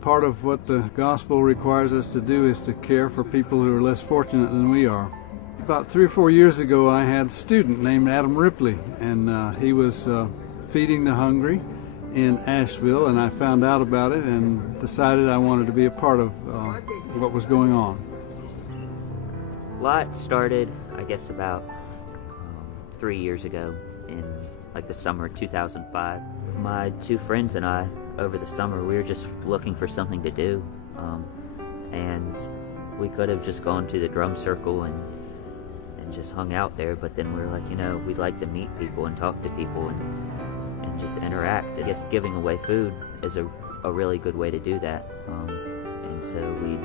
part of what the gospel requires us to do is to care for people who are less fortunate than we are. About 3 or 4 years ago, I had a student named Adam Ripley, and he was feeding the hungry in Asheville, and I found out about it and decided I wanted to be a part of what was going on. LOT started, I guess, about 3 years ago in like the summer of 2005. My 2 friends and I, over the summer, we were just looking for something to do, and we could have just gone to the drum circle and just hung out there, but then we were like, you know, we'd like to meet people and talk to people and just interact. I guess giving away food is a really good way to do that, and so we'd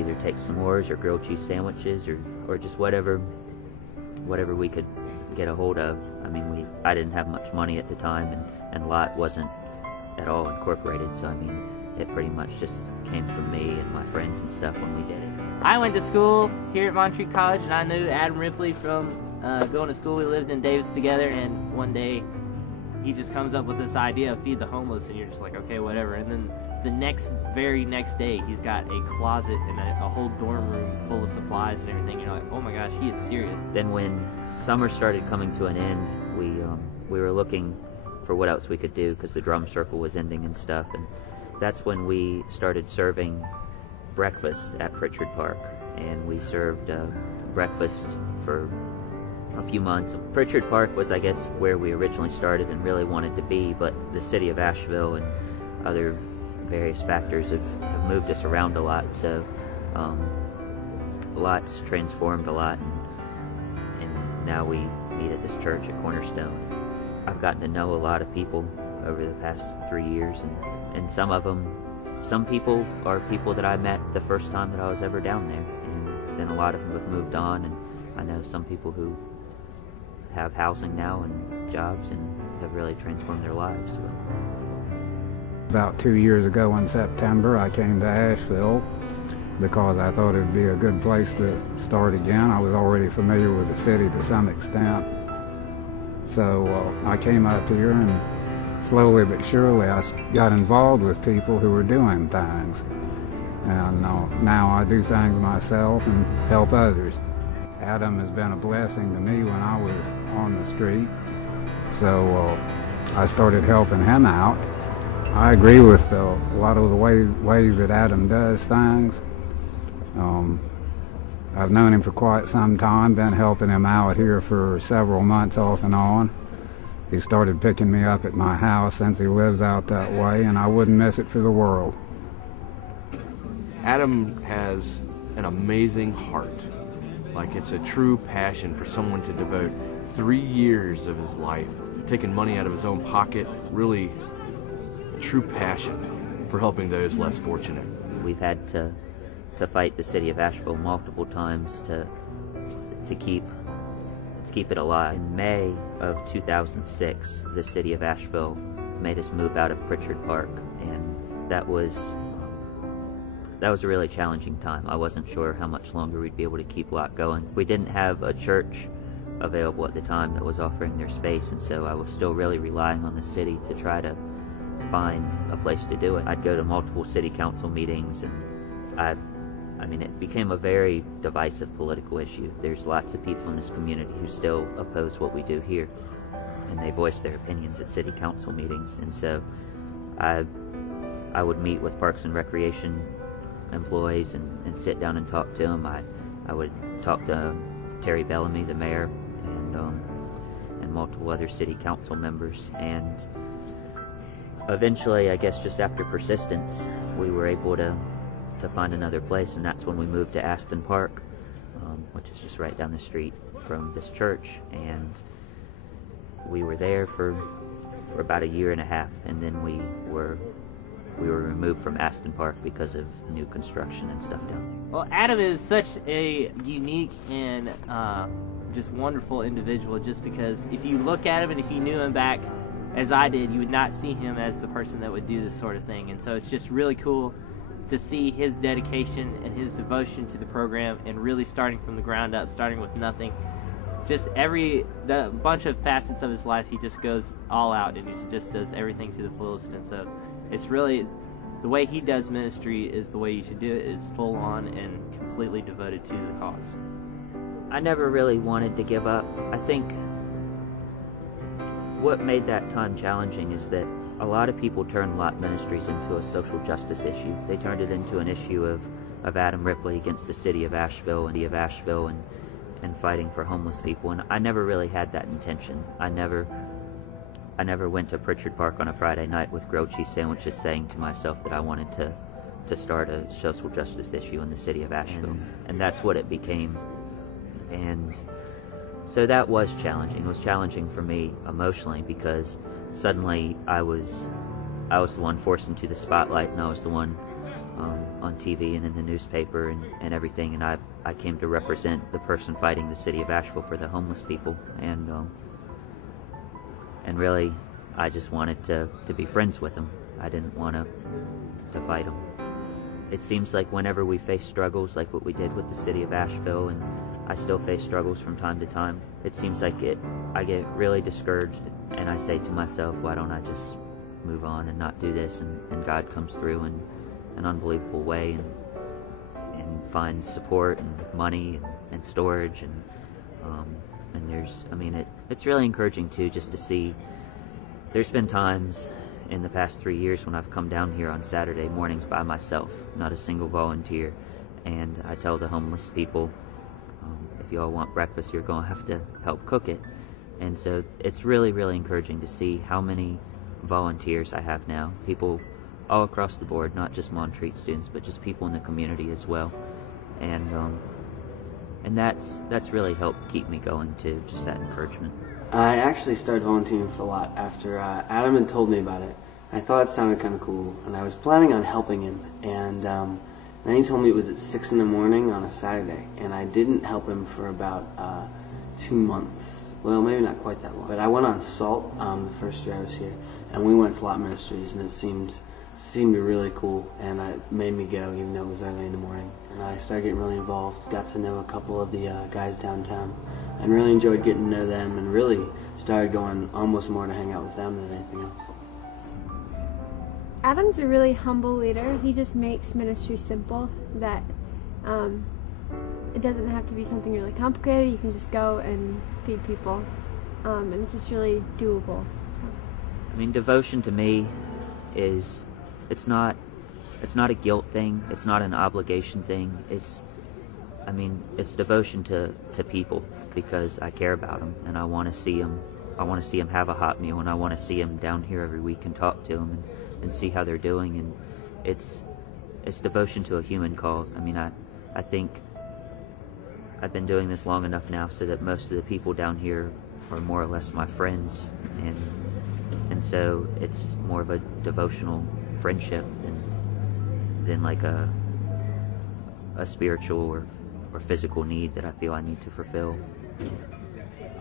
either take s'mores or grilled cheese sandwiches or just whatever we could get a hold of. I mean, I didn't have much money at the time, and LOT wasn't at all incorporated, so I mean, it pretty much just came from me and my friends and stuff when we did it. I went to school here at Montreat College, and I knew Adam Ripley from going to school. We lived in Davis together, and one day he just comes up with this idea of feed the homeless, and you're just like, okay, whatever. And then the very next day, he's got a closet and a whole dorm room full of supplies and everything. You're like, oh my gosh, he is serious. Then when summer started coming to an end, we were looking for what else we could do because the drum circle was ending and stuff, and that's when we started serving breakfast at Pritchard Park, and we served breakfast for a few months. Pritchard Park was, I guess, where we originally started and really wanted to be, but the city of Asheville and other various factors have moved us around a lot, so LOT's transformed a lot, and now we meet at this church at Cornerstone. I've gotten to know a lot of people over the past 3 years, and some people are people that I met the first time that I was ever down there, and then a lot of them have moved on, and I know some people who have housing now and jobs and have really transformed their lives. About 2 years ago in September, I came to Asheville because I thought it would be a good place to start again. I was already familiar with the city to some extent, so I came up here, and slowly but surely I got involved with people who were doing things, and now I do things myself and help others. Adam has been a blessing to me when I was on the street, so I started helping him out. I agree with a lot of the ways that Adam does things. I've known him for quite some time, been helping him out here for several months off and on. He started picking me up at my house since he lives out that way, and I wouldn't miss it for the world. Adam has an amazing heart. Like, it's a true passion for someone to devote 3 years of his life, taking money out of his own pocket, really true passion for helping those less fortunate. We've had to fight the city of Asheville multiple times to keep it alive. In May of 2006, the city of Asheville made us move out of Pritchard Park, and that was a really challenging time. I wasn't sure how much longer we'd be able to keep LOT going. We didn't have a church available at the time that was offering their space, and so I was still really relying on the city to try to find a place to do it. I'd go to multiple city council meetings, and I mean, it became a very divisive political issue. There's lots of people in this community who still oppose what we do here, and they voice their opinions at city council meetings. And so I would meet with Parks and Recreation employees and sit down and talk to them. I would talk to Terry Bellamy, the mayor, and multiple other city council members. And eventually, I guess just after persistence, we were able to find another place, and that's when we moved to Aston Park, which is just right down the street from this church. And we were there for about 1.5 years, and then we were removed from Aston Park because of new construction and stuff down there. Well, Adam is such a unique and just wonderful individual, just because if you look at him and if you knew him back as I did, you would not see him as the person that would do this sort of thing. And so it's just really cool to see his dedication and his devotion to the program, and really starting from the ground up, starting with nothing. Just the bunch of facets of his life, he just goes all out, and he just does everything to the fullest. And so it's really the way he does ministry is the way you should do it, is full on and completely devoted to the cause. I never really wanted to give up. I think what made that time challenging is that a lot of people turned LOT Ministries into a social justice issue. They turned it into an issue of Adam Ripley against the city of Asheville and fighting for homeless people. And I never really had that intention. I never went to Pritchard Park on a Friday night with grilled cheese sandwiches saying to myself that I wanted to start a social justice issue in the city of Asheville. And that's what it became. And so that was challenging. It was challenging for me emotionally because suddenly I was the one forced into the spotlight, and I was the one on TV and in the newspaper and everything, and I came to represent the person fighting the city of Asheville for the homeless people, and really I just wanted to be friends with them. I didn't want to fight them. It seems like whenever we face struggles like what we did with the city of Asheville, and I still face struggles from time to time, it seems like I get really discouraged, and I say to myself, why don't I just move on and not do this? And God comes through in an unbelievable way and finds support and money and storage, and it's really encouraging too, just to see. There's been times in the past 3 years when I've come down here on Saturday mornings by myself, not a single volunteer, and I tell the homeless people, if you all want breakfast, you're going to have to help cook it. And so it's really, really encouraging to see how many volunteers I have now, people all across the board, not just Montreat students, but just people in the community as well. And that's really helped keep me going too, just that encouragement. I actually started volunteering for LOT after Adam had told me about it. I thought it sounded kind of cool, and I was planning on helping him, and then he told me it was at 6 in the morning on a Saturday, and I didn't help him for about 2 months. Well, maybe not quite that long. But I went on SALT the first year I was here, and we went to LOT Ministries, and it seemed really cool, and it made me go, even though it was early in the morning. And I started getting really involved, got to know a couple of the guys downtown, and really enjoyed getting to know them, and really started going almost more to hang out with them than anything else. Adam's a really humble leader. He just makes ministry simple, that it doesn't have to be something really complicated. You can just go and feed people, and it's just really doable. So. I mean, devotion to me is, it's not a guilt thing, it's not an obligation thing, it's devotion to people, because I care about them, and I want to see them have a hot meal, and I want to see them down here every week and talk to them and see how they're doing. And it's devotion to a human cause. I mean, I think I've been doing this long enough now so that most of the people down here are more or less my friends, and so it's more of a devotional friendship than like a spiritual or physical need that I feel I need to fulfill.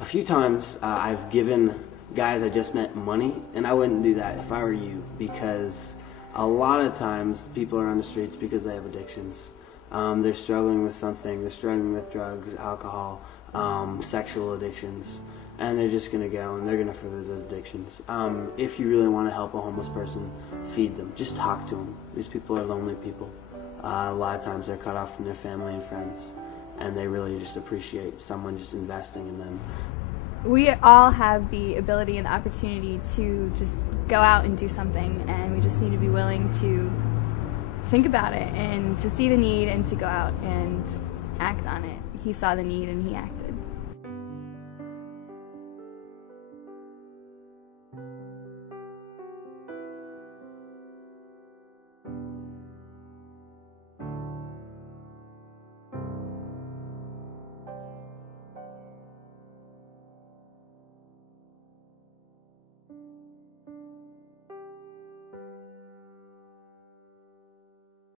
A few times I've given guys I just met money, and I wouldn't do that if I were you, because a lot of times people are on the streets because they have addictions. They're struggling with something. They're struggling with drugs, alcohol, sexual addictions, and they're just going to go and they're going to further those addictions. If you really want to help a homeless person, feed them. Just talk to them. These people are lonely people. A lot of times they're cut off from their family and friends, and they really just appreciate someone just investing in them. We all have the ability and the opportunity to just go out and do something, and we just need to be willing to think about it and to see the need and to go out and act on it. He saw the need and he acted.